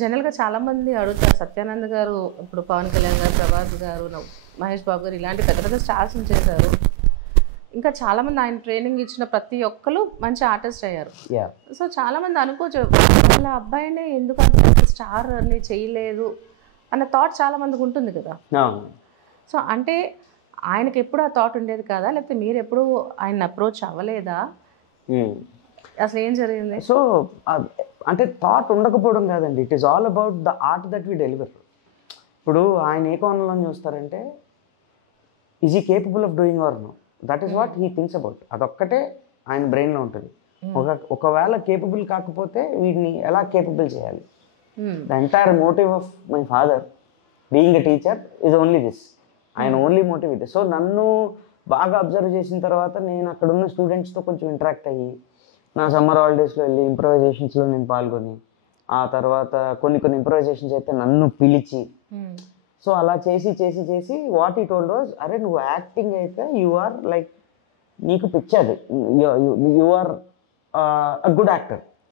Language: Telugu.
జనరల్గా చాలామంది అడుగుతారు, సత్యానంద్ గారు ఇప్పుడు పవన్ కళ్యాణ్ గారు, ప్రభాస్ గారు, మహేష్ బాబు గారు ఇలాంటి పెద్ద పెద్ద స్టార్స్ని చేశారు. ఇంకా చాలామంది ఆయన ట్రైనింగ్ ఇచ్చిన ప్రతి ఒక్కరు మంచి ఆర్టిస్ట్ అయ్యారు. సో చాలామంది అనుకోవచ్చు వాళ్ళ అబ్బాయినే ఎందుకు అంత స్టార్ అని చేయలేదు అన్న థాట్ చాలామందికి ఉంటుంది కదా. సో అంటే ఆయనకి ఎప్పుడు ఆ థాట్ ఉండేది కదా, లేకపోతే మీరు ఎప్పుడు ఆయన అప్రోచ్ అవ్వలేదా, అసలు ఏం జరిగింది? సో అంటే థాట్ ఉండకపోవడం కాదండి, it is all about the art that we deliver. ఇప్పుడు ఆయన ఏ కోణంలో చూస్తారంటే, is he capable of doing or no, that is what he thinks about. అదొక్కటే ఆయన బ్రెయిన్లో ఉంటుంది. ఒకవేళ కేపబుల్ కాకపోతే వీటిని ఎలా కేపబుల్ చేయాలి. The entire motive of my father being a teacher is only this. ఆయన ఓన్లీ మోటివ్ ఇది. సో నన్ను బాగా అబ్జర్వ్ చేసిన తర్వాత నేను అక్కడ ఉన్న స్టూడెంట్స్తో కొంచెం ఇంటరాక్ట్ అయ్యి, నా సమ్మర్ హాలిడేస్లో వెళ్ళి ఇంప్రవైజేషన్స్లో నేను పాల్గొని, ఆ తర్వాత కొన్ని ఇంప్రవైజేషన్స్ అయితే నన్ను పిలిచి, సో అలా చేసి చేసి చేసి వాట్ ఈ టోల్డ్ వాజ్, అరే నువ్వు యాక్టింగ్ అయితే యు ఆర్ లైక్, నీకు పిచ్చది, you are a good actor.